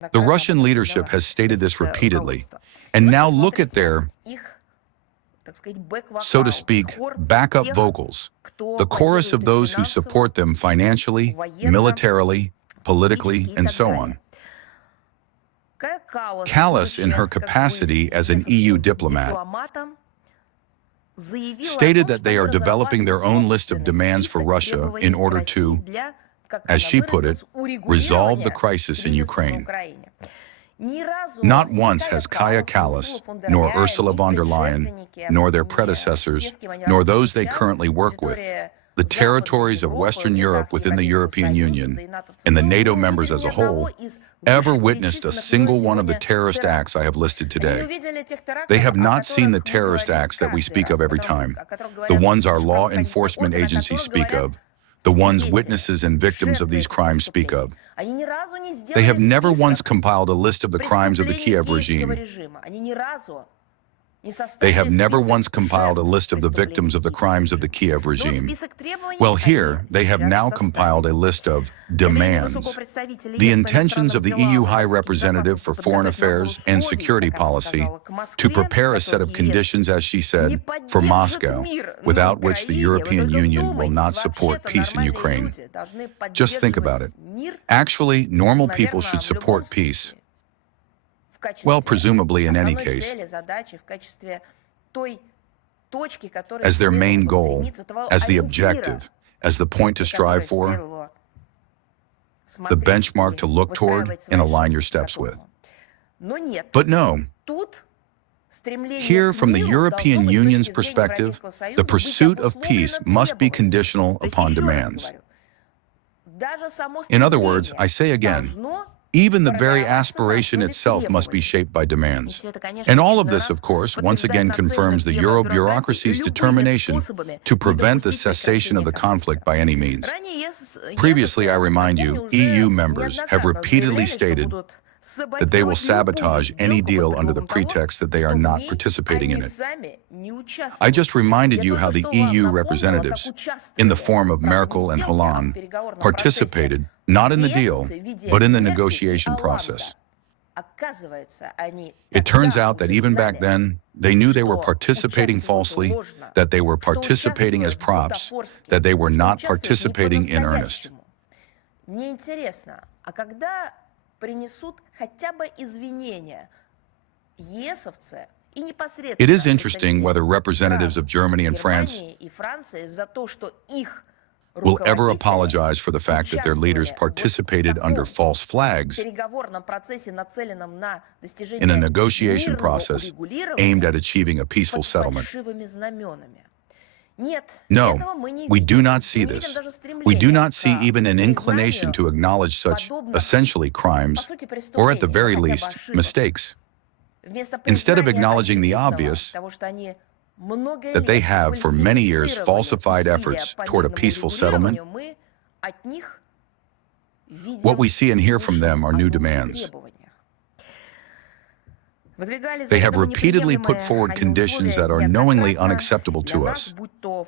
The Russian leadership has stated this repeatedly, and now look at their, so to speak, backup vocals, the chorus of those who support them financially, militarily, politically, and so on. Kallas, in her capacity as an EU diplomat, stated that they are developing their own list of demands for Russia in order to, as she put it, resolve the crisis in Ukraine. Not once has Kaja Kallas, nor Ursula von der Leyen, nor their predecessors, nor those they currently work with, the territories of Western Europe within the European Union, and the NATO members as a whole, ever witnessed a single one of the terrorist acts I have listed today. They have not seen the terrorist acts that we speak of every time, the ones our law enforcement agencies speak of, the ones witnesses and victims of these crimes speak of. They have never once compiled a list of the crimes of the Kiev regime. They have never once compiled a list of the victims of the crimes of the Kiev regime. Well, here, they have now compiled a list of demands. The intentions of the EU High Representative for Foreign Affairs and Security Policy to prepare a set of conditions, as she said, for Moscow, without which the European Union will not support peace in Ukraine. Just think about it. Actually, normal people should support peace. Well, presumably in any case, as their main goal, as the objective, as the point to strive for, the benchmark to look toward and align your steps with. But no, here from the European Union's perspective, the pursuit of peace must be conditional upon demands. In other words, I say again, even the very aspiration itself must be shaped by demands. And all of this, of course, once again confirms the Euro bureaucracy's determination to prevent the cessation of the conflict by any means. Previously, I remind you, EU members have repeatedly stated that they will sabotage any deal under the pretext that they are not participating in it. I just reminded you how the EU representatives, in the form of Merkel and Hollande, participated not in the deal, but in the negotiation process. It turns out that even back then, they knew they were participating falsely, that they were participating as props, that they were not participating in earnest. It is interesting whether representatives of Germany and France will ever apologize for the fact that their leaders participated under false flags in a negotiation process aimed at achieving a peaceful settlement. No, we do not see this. We do not see even an inclination to acknowledge such, essentially, crimes, or at the very least, mistakes. Instead of acknowledging the obvious, that they have for many years falsified efforts toward a peaceful settlement, what we see and hear from them are new demands. They have repeatedly put forward conditions that are knowingly unacceptable to us,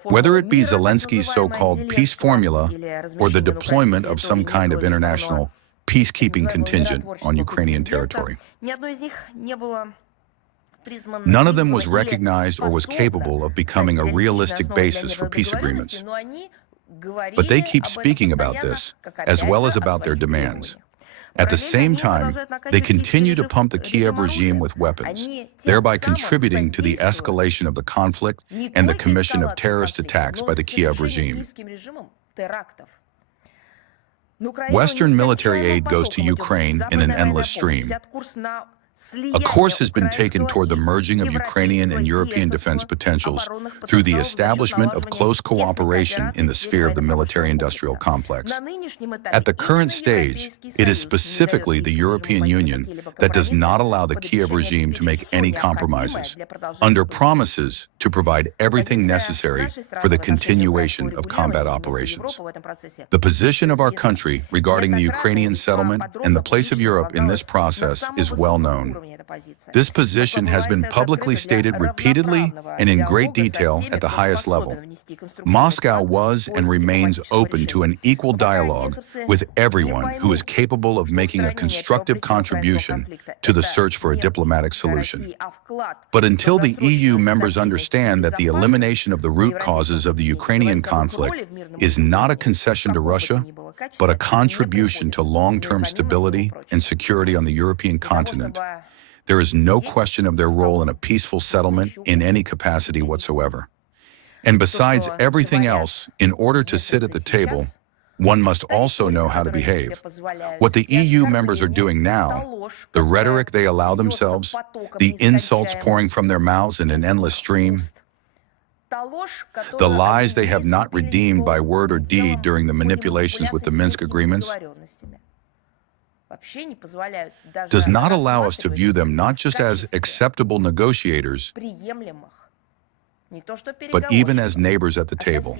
whether it be Zelensky's so-called peace formula or the deployment of some kind of international peacekeeping contingent on Ukrainian territory. None of them was recognized or was capable of becoming a realistic basis for peace agreements. But they keep speaking about this, as well as about their demands. At the same time, they continue to pump the Kiev regime with weapons, thereby contributing to the escalation of the conflict and the commission of terrorist attacks by the Kiev regime. Western military aid goes to Ukraine in an endless stream. A course has been taken toward the merging of Ukrainian and European defense potentials through the establishment of close cooperation in the sphere of the military-industrial complex. At the current stage, it is specifically the European Union that does not allow the Kiev regime to make any compromises, under promises to provide everything necessary for the continuation of combat operations. The position of our country regarding the Ukrainian settlement and the place of Europe in this process is well known. This position has been publicly stated repeatedly and in great detail at the highest level. Moscow was and remains open to an equal dialogue with everyone who is capable of making a constructive contribution to the search for a diplomatic solution. But until the EU members understand that the elimination of the root causes of the Ukrainian conflict is not a concession to Russia, but a contribution to long-term stability and security on the European continent, there is no question of their role in a peaceful settlement in any capacity whatsoever. And besides everything else, in order to sit at the table, one must also know how to behave. What the EU members are doing now, the rhetoric they allow themselves, the insults pouring from their mouths in an endless stream, the lies they have not redeemed by word or deed during the manipulations with the Minsk agreements, does not allow us to view them not just as acceptable negotiators, but even as neighbors at the table.